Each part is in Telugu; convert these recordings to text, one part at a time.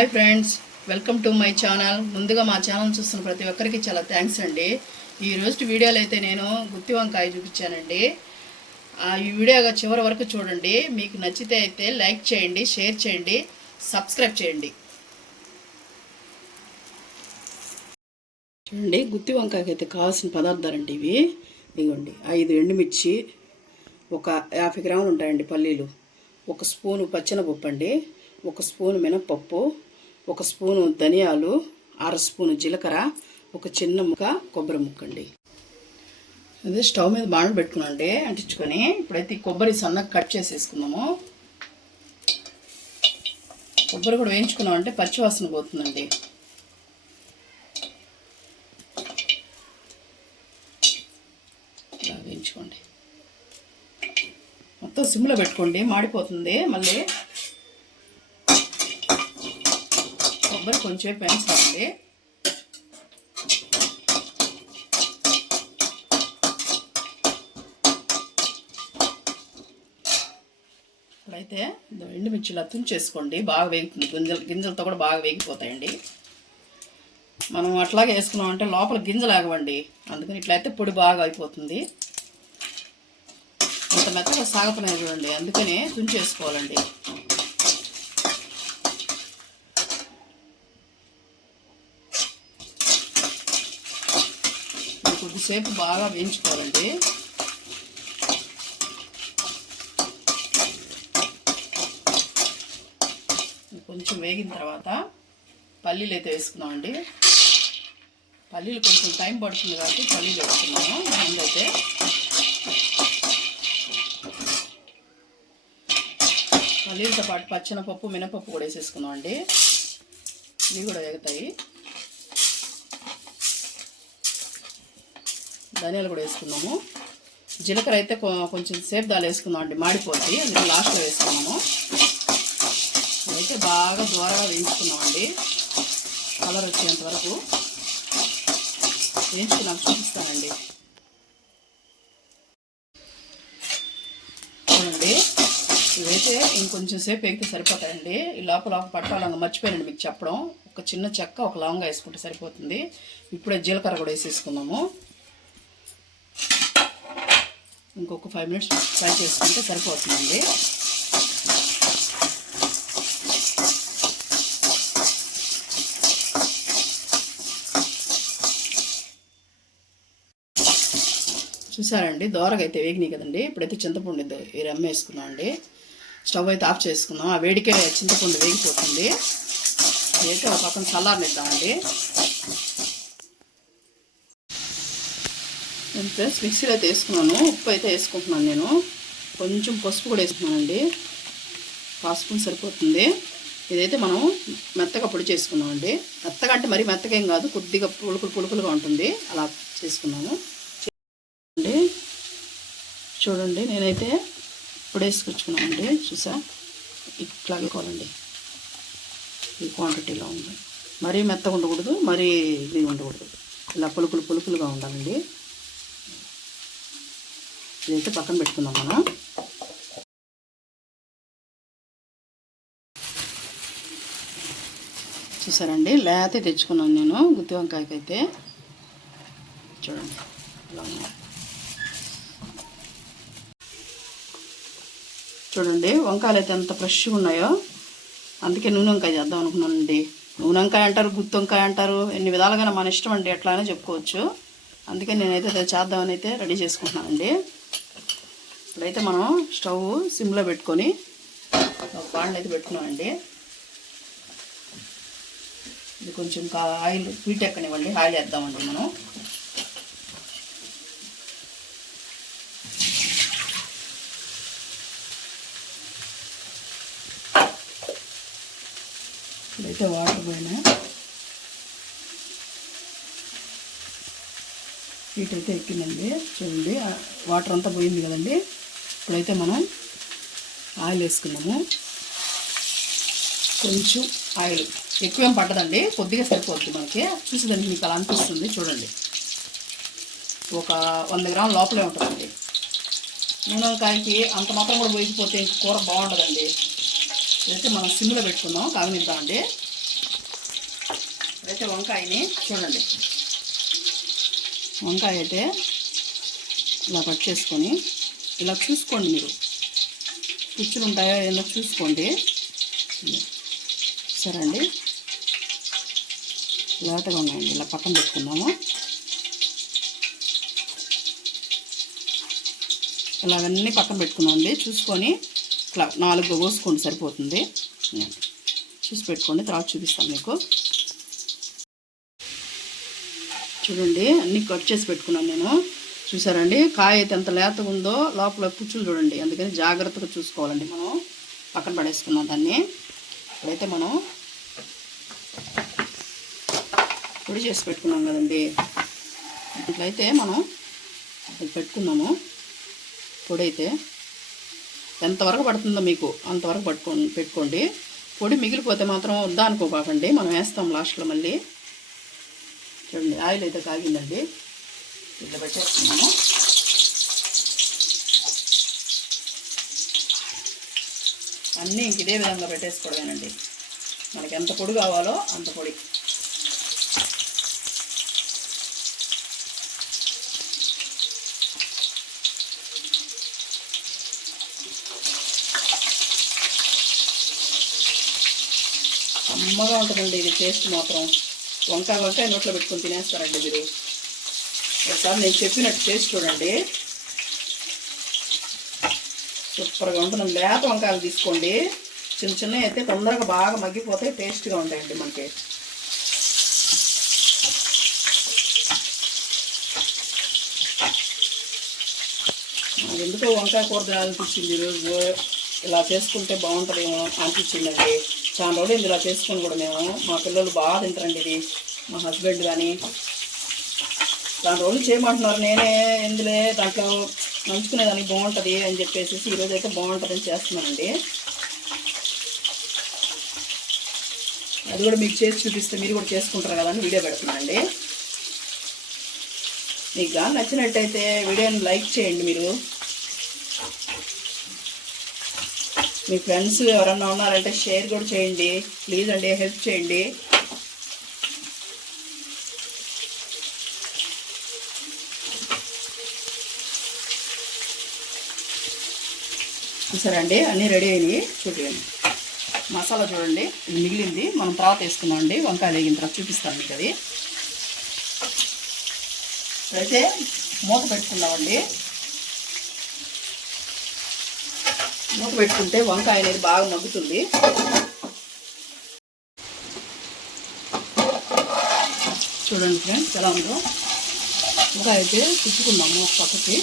Hi friends welcome to my channel. ముందుగా మా ఛానల్ చూస్తున్న ప్రతి ఒక్కరికి చాలా థ్యాంక్స్ అండి. ఈ రోజు వీడియోలో అయితే నేను గుత్తి వంకాయ చూపించానండి. ఆ ఈ వీడియో చివరి వరకు చూడండి. మీకు నచ్చితే అయితే లైక్ చేయండి షేర్ చేయండి సబ్స్క్రైబ్ చేయండి. చూడండి గుత్తి వంకాయకి అయితే కావాల్సిన పదార్థాలండి ఇవి. ఇవ్వండి ఐదు ఎండుమిర్చి ఒక యాభై గ్రాములు ఉంటాయండి పల్లీలు. ఒక స్పూను పచ్చనపప్పు అండి. ఒక స్పూన్ మినప్పప్పు ఒక స్పూను ధనియాలు అర స్పూను జీలకర్ర ఒక చిన్న ముక్క కొబ్బరి ముక్క అండి అదే స్టవ్ మీద బాణలు పెట్టుకున్నాండి అంటించుకొని. ఇప్పుడైతే కొబ్బరి సన్నగా కట్ చేసేసుకున్నాము కొబ్బరి కూడా వేయించుకున్నామంటే పచ్చివాసన పోతుందండి. వేయించుకోండి. మొత్తం సిమ్లో పెట్టుకోండి మాడిపోతుంది. మళ్ళీ కొబ్బరి కొంచెం పెంచాలి అయితే ఇదో ఎండుమిర్చిలా తుంచేసుకోండి బాగా వేగుతుంది గింజలు గింజలతో కూడా బాగా వేగిపోతాయండి. మనం అట్లాగే వేసుకున్నామంటే లోపల గింజలు ఆగవండి. అందుకని ఇట్లయితే పొడి బాగా అయిపోతుంది. ఇంత మెత్తగా సాగుతున్నాయి చూడండి. అందుకని తుంచేసుకోవాలండి. కొద్దిసేపు బాగా వేయించుకోవాలండి. కొంచెం వేగిన తర్వాత పల్లీలు అయితే వేసుకున్నామండి. పల్లీలు కొంచెం టైం పడుతుంది కాబట్టి పల్లీలు వేసుకున్నాము. ముందైతే పల్లీలతో పాటు పచ్చినపప్పు మినపప్పు కూడా వేసేసుకున్నాం అండి ఇవి కూడా వేగుతాయి. ధనియాలు కూడా వేసుకున్నాము. జీలకర్ర అయితే కొ- కొంచెం సేపు దాలు వేసుకున్నాం అండి. మాడిపోద్ది. అందుకే లాస్ట్లో వేసుకున్నాము. అయితే బాగా దూరగా వేయించుకున్నామండి కలర్ వచ్చేంత వరకు. వేయించుకుని నాకు చూపిస్తానండి. చూడండి. ఇవైతే ఇంకొంచెం సేపు ఎగితే సరిపోతాయండి. ఈ లోపల ఒక పట్టాలంగా మర్చిపోయానండి మీకు చెప్పడం. ఒక చిన్న చెక్క ఒక లవంగా వేసుకుంటే సరిపోతుంది. ఇప్పుడే జీలకర్ర కూడా వేసేసుకుందాము ఇంకొక ఫైవ్ మినిట్స్ ఫ్రై చేసుకుంటే సరిపోతుందండి. చూసారండి దోరగా అయితే వేగినాయి కదండి. ఇప్పుడైతే చింతపండు ఈ రమ్మ వేసుకున్నాం అండి స్టవ్ అయితే ఆఫ్ చేసుకున్నాం ఆ వేడికే చింతపండు వేగిపోతుంది. అయితే ఒక పక్కన చల్లారనిద్దామండి నేను ఫ్రెండ్స్ మిక్సీలో అయితే వేసుకున్నాను ఉప్పు అయితే వేసుకుంటున్నాను నేను. కొంచెం పసుపు కూడా వేసుకున్నానండి. పాస్పూన్ సరిపోతుంది. ఇదైతే మనం మెత్తగా పొడి చేసుకున్నామండి. మెత్తగా అంటే మరీ మెత్తగా ఏం కాదు కొద్దిగా పులుకులు పులుకులుగా ఉంటుంది. అలా చేసుకున్నాము. అండి చూడండి నేనైతే పొడి వేసుకొచ్చుకున్నామండి. చూసా? ఇట్లా కోలండి ఈ క్వాంటిటీలో ఉంది. మరీ మెత్తగా ఉండకూడదు మరీ ఇది ఉండకూడదు. ఇలా పులుకులు పులుకులుగా ఉండాలండి. అయితే పక్కన పెట్టుకుందాం మనం. చూసారండి? లేతే తెచ్చుకున్నాను నేను గుత్తి వంకాయకి అయితే చూడండి చూడండి వంకాయలు అయితే ఎంత ఫ్రెష్గా ఉన్నాయో. అందుకే నూనె వంకాయ చేద్దాం అనుకున్నానండి. నూనె వంకాయ అంటారు గుత్తి వంకాయ అంటారు. ఎన్ని విధాలుగా మన ఇష్టం అండి ఎట్లా చెప్పుకోవచ్చు. అందుకే నేనైతే చేద్దామని అయితే రెడీ చేసుకుంటున్నానండి. ఇప్పుడైతే మనం స్టవ్ సిమ్లో పెట్టుకొని ఒక పాండ్ అయితే పెట్టుకున్నామండి. ఇది కొంచెం కా- ఆయిల్ హీట్ ఎక్కనివ్వండి ఆయిల్ వేద్దామండి మనం. ఇప్పుడైతే వాటర్ పోయినా హీట్ అయితే ఎక్కిందండి. చూడండి వాటర్ అంతా పోయింది కదండి. ఇప్పుడైతే మనం ఆయిల్ వేసుకున్నాము. కొంచెం ఆయిల్. ఎక్కువేం పట్టదండి. కొద్దిగా సరిపోద్ది మనకి. చూసేదానికి మీకు అలా అనిపిస్తుంది. చూడండి. ఒక వంద గ్రాముల లోపలే ఉంటుందండి. నూనె అంత మాత్రం కూడా పోయిపోతే కూర బాగుంటుందండి అయితే మనం సిమ్లో పెట్టుకుందాం. కాగనిద్దామండి అయితే వంకాయని చూడండి. వంకాయ అయితే ఇలా కట్ చేసుకొని ఇలా చూసుకోండి మీరు. పుచ్చులు ఉంటాయా ఏదో చూసుకోండి. సరే అండి. లేటగా ఉన్నాయండి. ఇలా పక్కన పెట్టుకున్నాము ఇలా అవన్నీ పక్కన పెట్టుకున్నామండి చూసుకొని ఇట్లా నాలుగు కోసుకోండి సరిపోతుంది. చూసి పెట్టుకోండి. తర్వాత చూపిస్తాను మీకు. చూడండి అన్నీ కట్ చేసి పెట్టుకున్నాను నేను. చూసారండి కాయ అయితే ఎంత లేతగా ఉందో లోపల పుచ్చులు చూడండి. అందుకని జాగ్రత్తగా చూసుకోవాలండి మనం. పక్కన పడేసుకున్నాం దాన్ని. ఇప్పుడైతే మనం పొడి చేసి పెట్టుకున్నాం కదండి. ఇట్లయితే మనం ఇది పెట్టుకున్నాము. పొడి అయితే ఎంతవరకు పడుతుందో మీకు అంతవరకు పట్టుకో పెట్టుకోండి. పొడి మిగిలిపోతే మాత్రం వద్దా అనుకోకండి మనం వేస్తాం లాస్ట్లో మళ్ళీ. చూడండి ఆయిల్ అయితే కాగిందండి. ఇట్లా పెట్టేస్తున్నాము అన్నీ ఇంక ఇదే విధంగా పెట్టేసుకోవడమేనండి మనకి ఎంత పొడి కావాలో అంత పొడి. అమ్మగా ఉంటుందండి ఇది టేస్ట్ మాత్రం. వంకాయ వంకాయ నోట్లో పెట్టుకొని తినేస్తారండి మీరు. ఒకసారి నేను చెప్పినట్టు చేసి చూడండి. సూపర్గా ఉంటుంది. లేత వంకాయలు తీసుకోండి. చిన్న చిన్నవి అయితే తొందరగా బాగా మగ్గిపోతాయి టేస్ట్గా ఉంటాయండి మనకి. ఎందుకో వంకాయ కూర తినాలనిపించింది ఈరోజు. ఇలా చేసుకుంటే బాగుంటుందేమో అనిపించిందండి. చాలా రోజులు ఇలా చేసుకొని కూడా మేము. మా పిల్లలు బాగా తింటారండి ఇది. మా హస్బెండ్ కానీ దాని రోజులు చేయమంటున్నారు. నేనే ఎందులే దాంట్లో నంచుకునేదానికి బాగుంటుంది అని చెప్పేసి ఈరోజు అయితే బాగుంటుందని చేస్తున్నానండి. అది కూడా మీకు చేసి చూపిస్తే మీరు కూడా చేసుకుంటారు కదా అని వీడియో పెడుతున్నానండి. మీకు కానీ నచ్చినట్టయితే వీడియోని లైక్ చేయండి మీరు. మీ ఫ్రెండ్స్ ఎవరన్నా ఉన్నారంటే షేర్ కూడా చేయండి. ప్లీజ్ అండి హెల్ప్ చేయండి. చూసారండి? అన్నీ రెడీ అయినాయి చూడండి మసాలా చూడండి. ఇది మిగిలింది. మనం తర్వాత వేసుకున్నాం అండి. వంకాయ వేగిన తర్వాత చూపిస్తాను మీకు అది. అయితే మూత పెట్టుకున్నామండి మూత పెట్టుకుంటే వంకాయ అనేది బాగా మగ్గుతుంది చూడండి ఫ్రెండ్స్ ఎలా ఉందో. వంకాయ అయితే తిప్పుకున్నాము ఒక పక్కకి.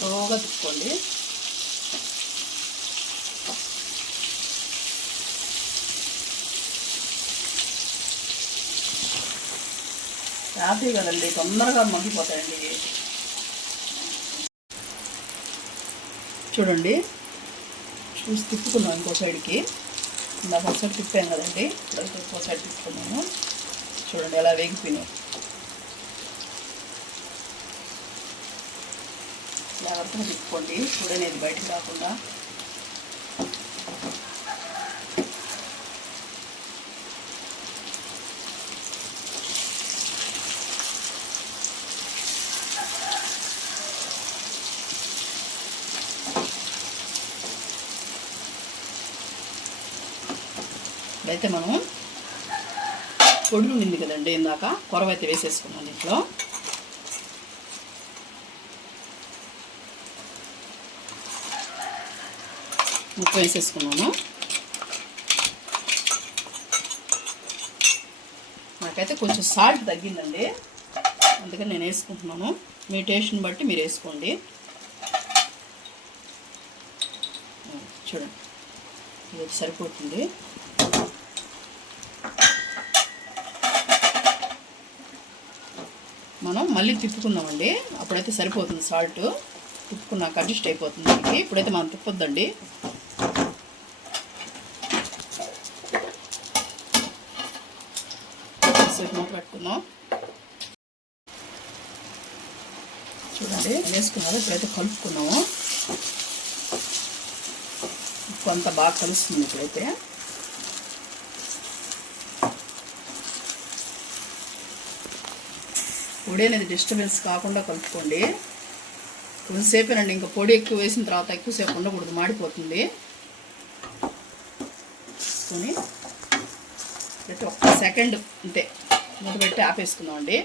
స్లోగా తిప్పుకోండి. హ్యాపీ కదండి తొందరగా మగ్గిపోతాయండి. చూడండి చూసి తిప్పుకున్నాం ఇంకో సైడ్కి. ఇందాక ఒక సైడ్ తిప్పాం కదండి ఇంకో సైడ్ తిప్పుకున్నాము చూడండి ఎలా వేగిపోయినాయి. జాగ్రత్తగా తిప్పుకోండి చూడనేది బయటకు రాకుండా. అయితే మనం పొడి ఉండింది కదండి ఇందాక. కొరవైతే వేసేసుకున్నాను ఇంట్లో. మొత్తం వేసేసుకున్నాను నాకైతే కొంచెం సాల్ట్ తగ్గిందండి. అందుకని నేను వేసుకుంటున్నాను. మీ టేస్ట్ని బట్టి మీరు వేసుకోండి. చూడండి. ఇది సరిపోతుంది. మనం మళ్ళీ తిప్పుకుందామండి. అప్పుడైతే సరిపోతుంది సాల్ట్. తిప్పుకున్నాక అడ్జస్ట్ అయిపోతుంది ఇప్పుడైతే మనం తిప్పొద్దండి. కాసేపు మూత పెట్టుకుందాం. చూడండి వేసుకున్నాము ఇప్పుడైతే కలుపుకున్నాము. కొంత బాగా కలుస్తుంది ఇప్పుడైతే. పొడి అనేది డిస్టర్బెన్స్ కాకుండా కలుపుకోండి. కొంతసేపేనండి ఇంకా పొడి ఎక్కువ వేసిన తర్వాత ఎక్కువసేపు ఉండకూడదు మాడిపోతుంది. తీసుకొని ఒక సెకండ్ అంతే. మూత పెట్టి ఆపేసుకుందామండి.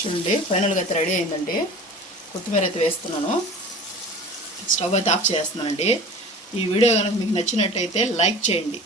చూడండి ఫైనల్గా అయితే రెడీ అయిందండి. కొత్తిమీర అయితే వేస్తున్నాను. స్టవ్ అయితే ఆఫ్ చేస్తున్నానండి. ఈ వీడియో కనుక మీకు నచ్చినట్టయితే లైక్ చేయండి.